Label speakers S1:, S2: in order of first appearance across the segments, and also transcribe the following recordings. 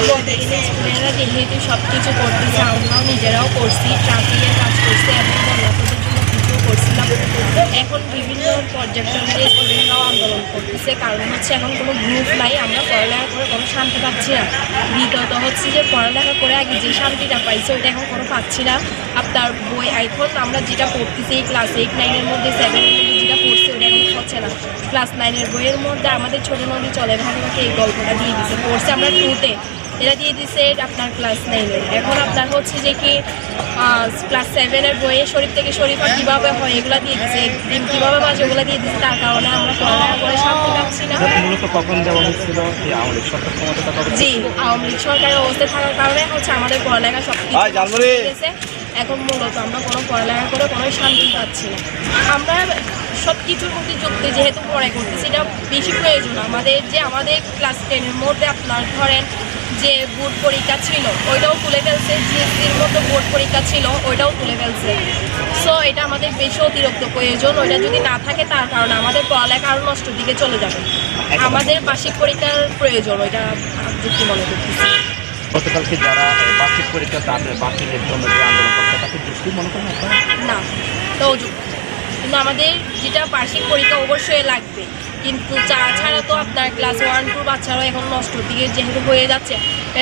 S1: স্টুডেন্টরা যেহেতু সব কিছু করতেছে আমরাও নিজেরাও করছি ট্রাফিকের কাজ করছি এবং বন্যাপদের জন্য কিছু করছিলাম। এখন বিভিন্ন পর্যায়ক্রমে স্টুডেন্টরাও আন্দোলন করতেছে, কারণ হচ্ছে এখন কোনো গ্রুপ নাই, আমরা পড়ালেখা করে কোনো শান্তি পাচ্ছি না। দ্বিতীয়ত হচ্ছে যে পড়ালেখা করে আগে যে শান্তিটা পাইছে ওইটা এখন কোনো পাচ্ছি না। আপনার বই, এখন আমরা যেটা পড়তেছি ক্লাস এইট নাইনের মধ্যে সেভেনের যেটা পড়ছি, ওটা এখন হচ্ছে না। ক্লাস নাইনের বইয়ের মধ্যে আমাদের ছোটো নদী চলে ভাগে এই গল্পটা দিয়ে দিছে। পড়ছে আমরা টুতে এটা দিয়ে দিছে আপনার ক্লাস নাইনে এখন আপনার হচ্ছে যে কি ক্লাস সেভেনের বইয়ে শরীর থেকে শরীফা কীভাবে হয় এগুলো দিয়ে দিছে। ডিম কীভাবে বাজে ওগুলো দিয়ে দিচ্ছে তার কারণে আমরা পড়ালেখা করে শান্তি পাচ্ছি না।
S2: মূলত কখন দেওয়া হয়েছিল? আওয়ামী লীগ সরকার
S1: জি আওয়ামী লীগ সরকারের অবস্থায় থাকার কারণে হচ্ছে আমাদের পড়ালেখা সব কিছু এখন মূলত আমরা কোনো পড়ালেখা করে কোনো শান্তি পাচ্ছি না। আমরা সব কিছুর মধ্যে যুক্ত যেহেতু পড়াই করতেছি এটা বেশি প্রয়োজন। আমাদের যে আমাদের ক্লাস টেনের মধ্যে আপনার ধরেন যে বোর্ড পরীক্ষা ছিল ওইটাও তুলে ফেলছে জিএসসির মতো বোর্ড পরীক্ষা ছিল ওইটাও তুলে ফেলছে। সো এটা আমাদের বেশি অতিরিক্ত প্রয়োজন। ওইটা যদি না থাকে তার কারণে আমাদের পড়ালেখা আরও নষ্টর দিকে চলে যাবে। আমাদের বার্ষিক পরীক্ষার প্রয়োজন ওইটা যুক্তি মনে করতেছি।
S2: গতকালকে যারা বার্ষিক পরীক্ষা তাদের বাতিলের জন্য যে আন্দোলন করছে
S1: না। কিন্তু আমাদের যেটা বার্ষিক পরীক্ষা অবশ্যই লাগবে। কিন্তু তাছাড়া তো আপনার ক্লাস ওয়ান টু বাচ্চারাও এখন নষ্ট। দিকে যেহেতু হয়ে যাচ্ছে,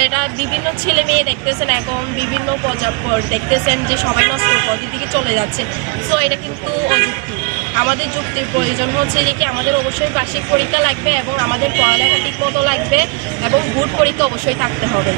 S1: এটা বিভিন্ন ছেলে মেয়ে দেখতেছেন, এখন বিভিন্ন পর্যায় পর দেখতেছেন যে সবাই নষ্ট পথের দিকে চলে যাচ্ছে। সো এটা কিন্তু অযুক্তি। আমাদের যুক্তির প্রয়োজন হচ্ছে যে কি, আমাদের অবশ্যই বার্ষিক পরীক্ষা লাগবে এবং আমাদের পড়ালেখা ঠিক মতো লাগবে এবং বুট পরীক্ষা অবশ্যই থাকতে হবে।